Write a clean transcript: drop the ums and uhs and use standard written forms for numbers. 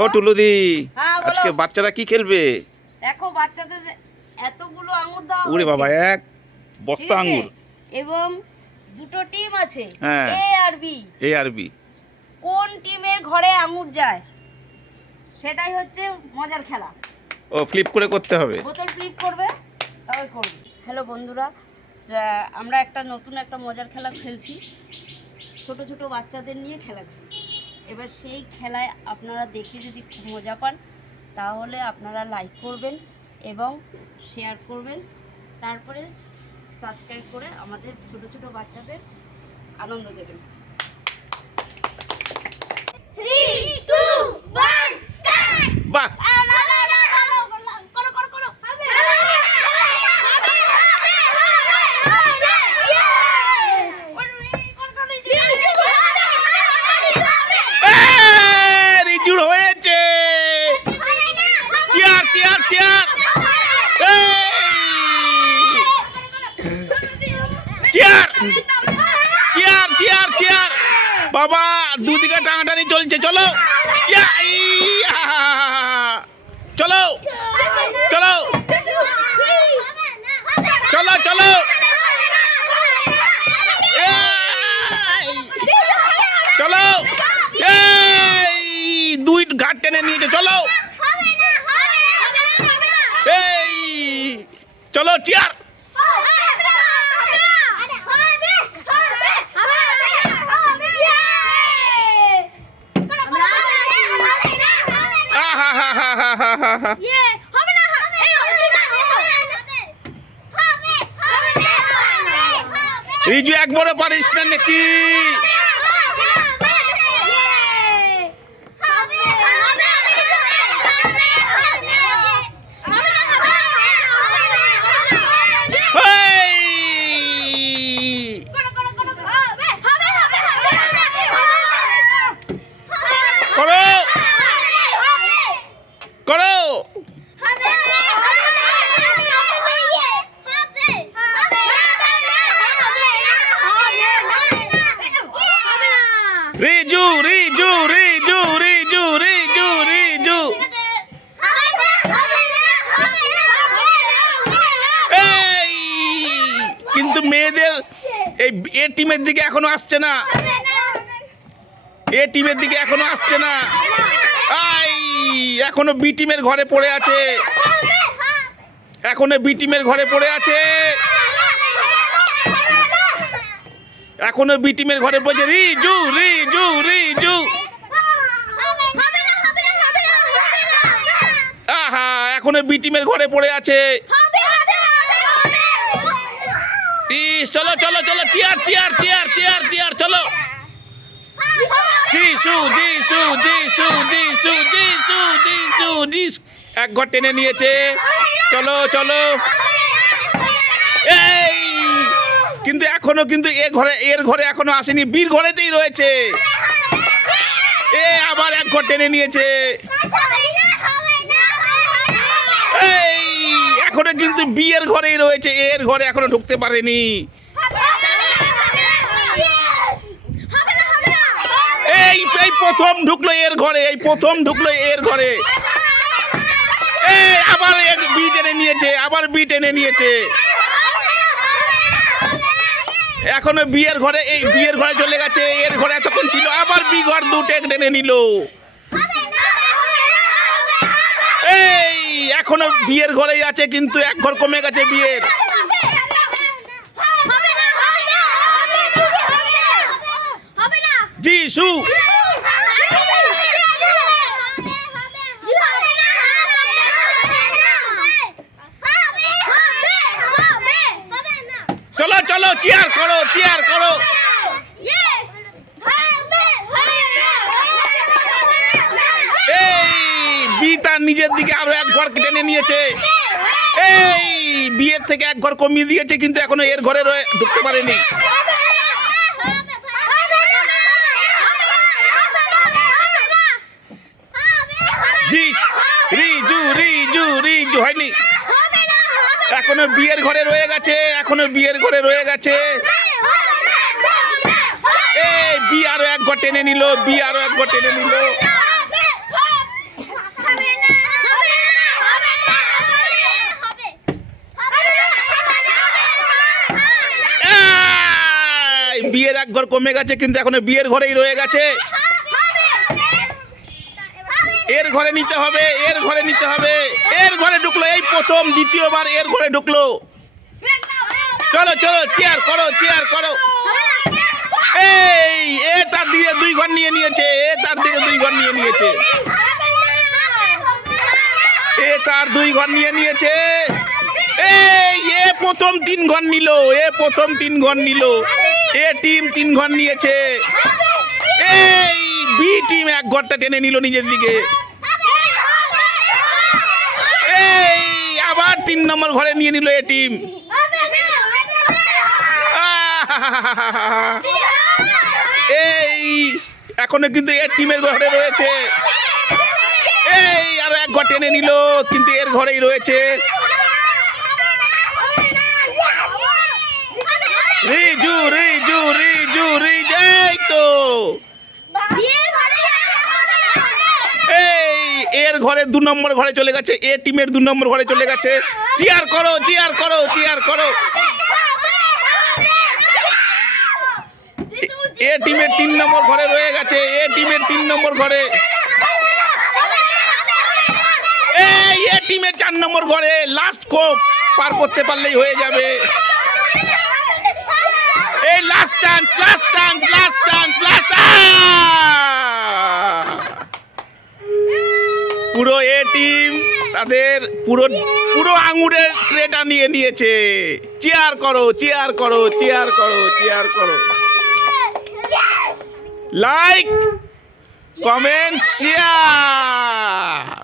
ও টুলুদি, হ্যাঁ, বলো। আজকে বাচ্চারা কি খেলবে? দেখো বাচ্চাদের এতগুলো আঙ্গুর দেওয়া ওরে হয়েছে, বাবা, এক ঠিক বস্তা আছে? আঙ্গুর। এবং দুটো টিম আছে, হ্যাঁ। এ আর বি। এ আর বি। কোন টিমের ঘরে আঙ্গুর যায় সেটাই হচ্ছে মজার খেলা। ও ফ্লিপ করে করতে হবে। বোতল ফ্লিপ করবে, তবে করবে। হ্যালো বন্ধুরা, আমরা নতুন একটা মজার খেলা খেলছি, ছোট ছোট বাচ্চাদের নিয়ে খেলাচ্ছি। এবার সেই খেলায় আপনারা দেখে যদি খুব মজা পান তাহলে আপনারা লাইক করবেন এবং শেয়ার করবেন, তারপরে সাবস্ক্রাইব করে আমাদের ছোট ছোট বাচ্চাদের আনন্দ দেবেন। 3, 2, 1, start! বাহ, রিজুর হয়েছে। Chair chair chair chair chair chair chair. বাবা, দুদিকে টানাটানি চলছে। চলো ইয়া, ইয়া। চলো চলো চলো চলো। এই, চলো। এই, দুই ঘাট টেনে নিয়েছে। চলো। এই, চলো চেয়ার। আহা। রিজু একবারও পারিস না নাকি? এই, করো করো। রিজু রিজু রিজু রিজু রিজু রিজু। এই, কিন্তু মেয়েদের এই এ টিমের দিকে এখনো আসছে না। এ টিমের দিকে এখনো আসছে না। আই, এখনো বি টিমের ঘরে পড়ে আছে। এখনো বি টিমের ঘরে পড়ে আছে। এখনো বি টিমের ঘরে পড়েছে। রিজু রিজু রিজু। আহা, এখনো বি টিমের ঘরে পড়ে আছে। ইস, চলো চলো চলো। Chair chair chair chair chair. চলো। যিশু যিশু যিশু যিশু যিশু যিশু যিশু। এক ঘর টেনে নিয়েছে। চলো চলো। এই, কিন্তু এখনো কিন্তু এর ঘরে এখনো আসেনি। বীর ঘরেতেই রয়েছে। এ আবার এক ঘর টেনে নিয়েছে। এই, এখনো কিন্তু বিয়ের ঘরেই রয়েছে। এর ঘরে এখনো ঢুকতে পারেনি। এই প্রথম ঢুকলো এর ঘরে। এই প্রথম ঢুকলো এর ঘরে। এই আবার বি টেনে নিয়েছে। আবার বি টেনে নিয়েছে। এখনো বিয়ের ঘরে, এই বিয়ের ঘরে চলে গেছে। এর ঘরে এতক্ষণ ছিল। আবার বি ঘর দুটো টেনে নিল। এই এখনো বিয়ের ঘরেই আছে, কিন্তু এক ঘর কমে গেছে বিয়ের। যিশু চলো চলো। চেয়ার করো চেয়ার করো। এই বি তার নিজের দিকে আরো এক ঘর টেনে নিয়েছে। এই বিয়ের থেকে এক ঘর কমিয়ে দিয়েছে, কিন্তু এখনো এর ঘরে ঢুকতে পারেনি। রিজু রিজু রিজু হয়নি। এখনো বিয়ের ঘরে রয়ে গেছে। এখনো বিয়ের ঘরে রয়ে গেছে। এই বি আরো এক ঘর টেনে নিল। বি আরো এক ঘর টেনে নিল। বিয়ের এক ঘর কমে গেছে, কিন্তু এখনো বিয়ের ঘরেই রয়ে গেছে। এর ঘরে নিতে হবে, এর ঘরে নিতে হবে। এর ঘরে ঢুকলো, এই প্রথম দ্বিতীয়বার এর ঘরে ঢুকলো। চলো চলো, চেয়ার করো, চেয়ার করো। এই এ তার দিকে 2 ঘর নিয়ে নিয়েছে, এ তার দিকে 2 ঘর নিয়ে নিয়েছে, এ তার 2 ঘর নিয়ে নিয়েছে। এই এ প্রথম 3 ঘর নিল, এ প্রথম 3 ঘর নিল। এ টিম 3 ঘর নিয়েছে। এই বি টিম 1 ঘরটা টেনে নিল নিজের দিকে। এই আবার 3 নম্বর ঘরে নিয়ে নিল এ টিম। এই এখনো কিন্তু এর টিমের ঘরে রয়েছে। এই আরো 1 ঘর টেনে নিল, কিন্তু এর ঘরেই রয়েছে। রিজু রিজু রিজু রিজু, এই তো এই এর ঘরে 2 নম্বর ঘরে চলে গেছে, এ টিমের 2 নম্বর ঘরে চলে গেছে। চেয়ার করো, চেয়ার করো, চেয়ার করো। এ টিমের 3 নম্বর ঘরে রয়ে গেছে, এ টিমের 3 নম্বর ঘরে। এই এ টিমের 4 নম্বর ঘরে। লাস্ট কোপ পার করতে পারলেই হয়ে যাবে। এই last chance, last chance, last chance, last. পুরো এ টিম তাদের পুরো আঙুরের ট্রেটা নিয়ে নিয়েছে। চেয়ার করো, চেয়ার করো, চেয়ার করো, চেয়ার করো। Like, comment, share.